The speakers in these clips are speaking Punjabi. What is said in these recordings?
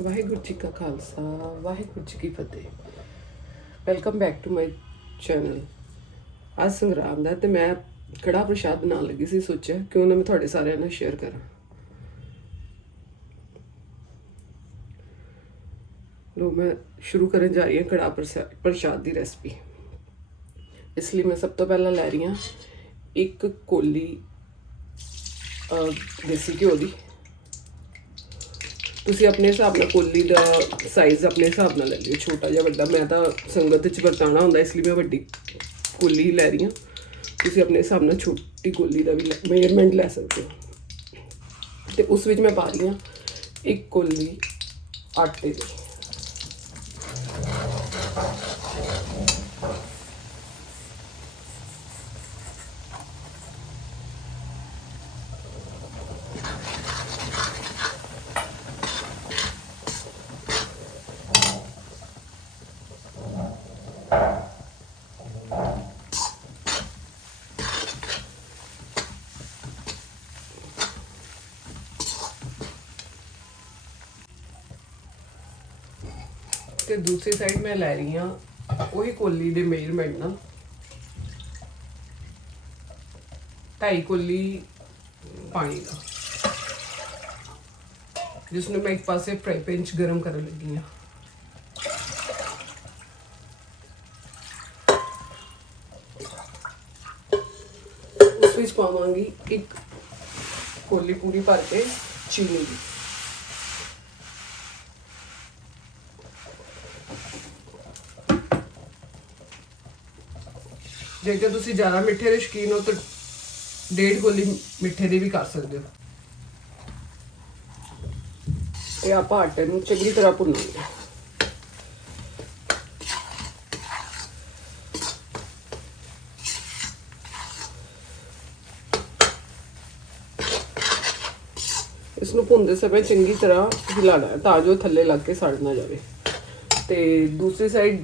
ਵਾਹਿਗੁਰੂ ਜੀ ਕਾ ਖਾਲਸਾ, ਵਾਹਿਗੁਰੂ ਜੀ ਕੀ ਫਤਿਹ। Welcome back to my channel ਅੱਜ ਸੰਗਰਾਮ ਦਾ ਤੇ ਮੈਂ ਕੜਾ ਪ੍ਰਸ਼ਾਦ ਬਣਾਉਣ ਲੱਗੀ ਸੀ, ਸੋਚਿਆ ਕਿਉਂ ਨਾ ਮੈਂ ਤੁਹਾਡੇ ਸਾਰਿਆਂ ਨਾਲ ਸ਼ੇਅਰ ਕਰਾਂ। ਲੋ, ਮੈਂ ਸ਼ੁਰੂ ਕਰਨ ਜਾ ਰਹੀ ਹਾਂ ਕੜਾ ਪ੍ਰਸ਼ਾ- ਪ੍ਰਸ਼ਾਦ ਦੀ ਰੈਸਪੀ ਇਸ ਲਈ ਮੈਂ ਸਭ ਤੋਂ ਪਹਿਲਾਂ ਲੈ ਰਹੀ ਹਾਂ ਇੱਕ ਕੋਲੀ ਦੇਸੀ ਘਿਓ ਦੀ। ਤੁਸੀਂ ਆਪਣੇ ਹਿਸਾਬ ਨਾਲ ਕੋਲੀ ਦਾ ਸਾਈਜ਼ ਆਪਣੇ ਹਿਸਾਬ ਨਾਲ ਲੈ ਲਿਓ, ਛੋਟਾ ਜਾਂ ਵੱਡਾ। ਮੈਂ ਤਾਂ ਸੰਗਤ ਚ ਵਰਤਾਣਾ ਹੁੰਦਾ, ਇਸ ਲਈ ਮੈਂ ਵੱਡੀ ਕੋਲੀ ਹੀ ਲੈ ਰਹੀ ਹਾਂ। ਤੁਸੀਂ ਆਪਣੇ ਹਿਸਾਬ ਨਾਲ ਛੋਟੀ ਕੋਲੀ ਦਾ ਵੀ ਮੇਜਰਮੈਂਟ ਲੈ ਸਕਦੇ ਹੋ। ਤੇ ਉਸ ਵਿੱਚ ਮੈਂ ਪਾ ਰਹੀ ਹਾਂ ਇੱਕ ਕੋਲੀ ਆਟੇ ਦੀ। ਤੇ ਦੂਸਰੀ ਸਾਈਡ ਮੈਂ ਲੈ ਰਹੀ ਹਾਂ। ਉਹੀ ਕੋਲੀ ਦੇ ਮੇਜਰਮੈਂਟ ਨਾਲ ਢਾਈ ਕੋਲੀ ਪਾਣੀ ਦਾ। ਜਿਸ ਨੂੰ ਮੈਂ ਇੱਕ ਪਾਸੇ ਫਰਾਈ ਪੈਨ 'ਚ ਗਰਮ ਕਰਨ ਲੱਗੀ ਹਾਂ। ਉਸ ਵਿੱਚ ਪਾਵਾਂਗੀ ਇੱਕ ਕੋਲੀ ਪੂਰੀ ਭਰ ਕੇ ਚੀਨੀ ਦੀ। ਜੇਕਰ ਤੁਸੀਂ ਜ਼ਿਆਦਾ ਮਿੱਠੇ ਦੇ ਸ਼ੌਕੀਨ ਹੋ ਤਾਂ ਡੇਢ ਕੋਲੀ ਮਿੱਠੇ ਦੀ ਵੀ ਕਰ ਸਕਦੇ ਹੋ। ਇਹ ਆਪਾਂ ਆਟੇ ਨੂੰ ਚੰਗੀ ਤਰ੍ਹਾਂ ਭੁੰਨਾਂਗੇ ਇਸ ਨੂੰ ਭੁੰਨਦੇ ਸਮੇਂ ਚੰਗੀ ਤਰ੍ਹਾਂ ਹਿਲਾਣਾ ਹੈ ਤਾਂ ਜੋ ਥੱਲੇ ਲੱਗ ਕੇ ਸੜ ਨਾ ਜਾਵੇ। ਤੇ ਦੂਸਰੀ ਸਾਈਡ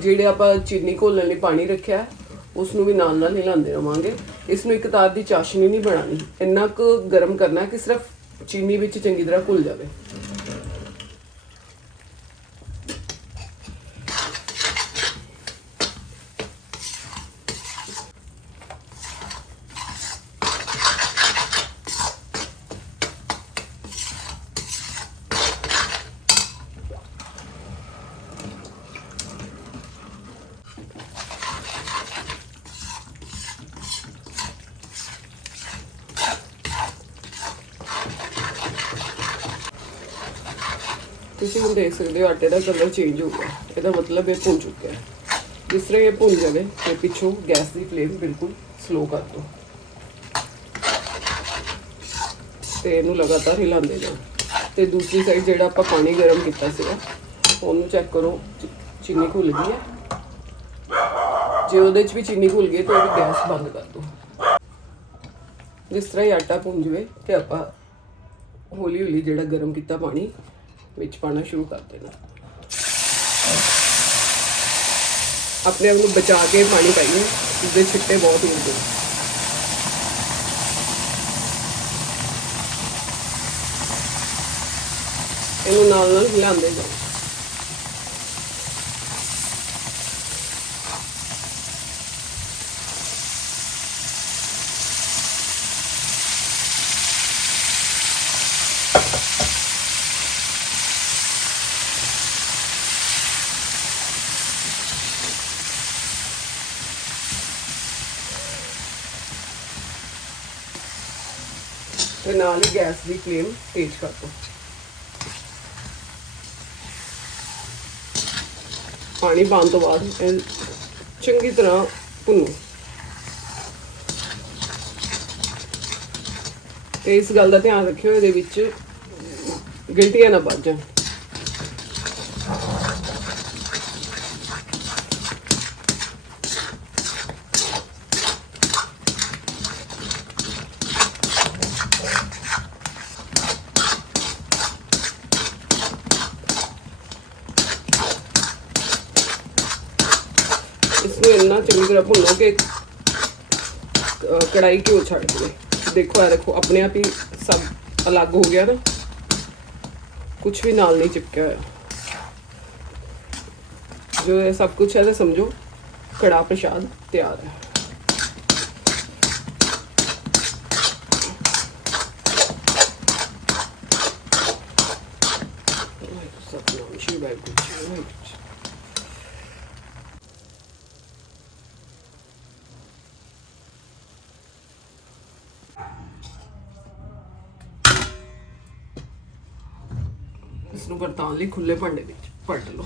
ਜਿਹੜੇ ਆਪਾਂ ਚੀਨੀ ਘੋਲਣ ਲਈ ਪਾਣੀ ਰੱਖਿਆ ਉਸ ਨੂੰ ਵੀ ਨਾਲ ਨਾਲ ਹਿਲਾਉਂਦੇ ਰਵਾਂਗੇ। ਇਸ ਨੂੰ ਇੱਕ ਤਾਰ ਦੀ ਚਾਸ਼ਨੀ ਨਹੀਂ ਬਣਾਣੀ ਇੰਨਾ ਕੁ ਗਰਮ ਕਰਨਾ ਕਿ ਸਿਰਫ ਚੀਨੀ ਵਿੱਚ ਚੰਗੀ ਤਰ੍ਹਾਂ ਘੁਲ ਜਾਵੇ। ਤੁਸੀਂ ਹੁਣ ਦੇਖ ਸਕਦੇ ਹੋ ਆਟੇ ਦਾ ਕਲਰ ਚੇਂਜ ਹੋ ਗਿਆ। ਇਹਦਾ ਮਤਲਬ ਇਹ ਭੁੰਨ ਚੁੱਕਿਆ ਹੈ। ਜਿਸ ਤਰ੍ਹਾਂ ਇਹ ਭੁੰਨ ਜਾਵੇ, ਤੇ ਪਿੱਛੋਂ ਗੈਸ ਦੀ ਫਲੇਮ ਬਿਲਕੁਲ ਸਲੋ ਕਰ ਦਿਓ। ਤੇ ਇਹਨੂੰ ਲਗਾਤਾਰ ਹਿਲਾਉਂਦੇ ਜਾਓ। ਤੇ ਦੂਸਰੀ ਸਾਈਡ ਜਿਹੜਾ ਆਪਾਂ ਪਾਣੀ ਗਰਮ ਕੀਤਾ ਸੀਗਾ, ਉਹਨੂੰ ਚੈੱਕ ਕਰੋ ਚੀਨੀ ਘੁਲ ਗਈ ਹੈ। ਜੇ ਉਹਦੇ 'ਚ ਵੀ ਚੀਨੀ ਘੁਲ ਗਈ, ਤਾਂ ਉਹਦੀ ਗੈਸ ਬੰਦ ਕਰ ਦਿਓ। ਜਿਸ ਤਰ੍ਹਾਂ ਹੀ ਆਟਾ ਭੁੰਨ ਜਾਵੇ, ਤੇ ਆਪਾਂ ਹੌਲੀ ਹੌਲੀ ਜਿਹੜਾ ਗਰਮ ਕੀਤਾ ਪਾਣੀ ਵਿੱਚ ਪਾਣਾ ਸ਼ੁਰੂ ਕਰ ਦੇਣਾ। ਆਪਣੇ ਆਪ ਨੂੰ ਬਚਾ ਕੇ ਪਾਣੀ ਪਾਈਏ ਇਸਦੇ ਛਿੱਟੇ ਬਹੁਤ ਹੁੰਦੇ ਇਹਨੂੰ ਨਾਲ ਨਾਲ ਹਿਲਾਉਂਦੇ ਜਾਓ। ਤੇ ਨਾਲ ਹੀ ਗੈਸ ਦੀ ਫਲੇਮ ਤੇਜ਼ ਕਰ ਦਿਓ ਪਾਣੀ ਪਾਉਣ ਤੋਂ ਬਾਅਦ ਇਹ ਚੰਗੀ ਤਰ੍ਹਾਂ ਭੁੰਨੋ। ਤੇ ਇਸ ਗੱਲ ਦਾ ਧਿਆਨ ਰੱਖਿਓ, ਇਹਦੇ ਵਿੱਚ ਗਿਲਟੀਆਂ ਨਾ ਵੱਜ ਜਾਣ। ਨੂੰ ਇੰਨਾ ਚੰਗੀ ਤਰ੍ਹਾਂ ਭੁੰਨੋ ਕਿ ਕੜਾਈ ਘਿਓ ਛੱਡ ਦੇਵੇ ਦੇਖੋ ਆ ਦੇਖੋ, ਆਪਣੇ ਆਪ ਹੀ ਸਭ ਅਲੱਗ ਹੋ ਗਿਆ ਨਾ। ਕੁਝ ਵੀ ਨਾਲ ਨਹੀਂ ਚਿਪਕਿਆ ਹੋਇਆ। ਜੋ ਇਹ ਸਭ ਕੁਝ ਹੈ, ਤੇ ਸਮਝੋ ਕੜਾ ਪ੍ਰਸ਼ਾਦ ਤਿਆਰ ਹੈ ਵਾਹਿਗੁਰੂ ਸਤਿਨਾਮ ਸ਼੍ਰੀ ਵਾਹਿਗੁਰੂ ਜੀ ਵਾਹਿਗੁਰੂ ਜੀ ਇਸ ਨੂੰ ਵਰਤਾਉਣ ਲਈ ਖੁੱਲੇ ਭਾਂਡੇ ਵਿੱਚ ਪਲਟ ਲਓ।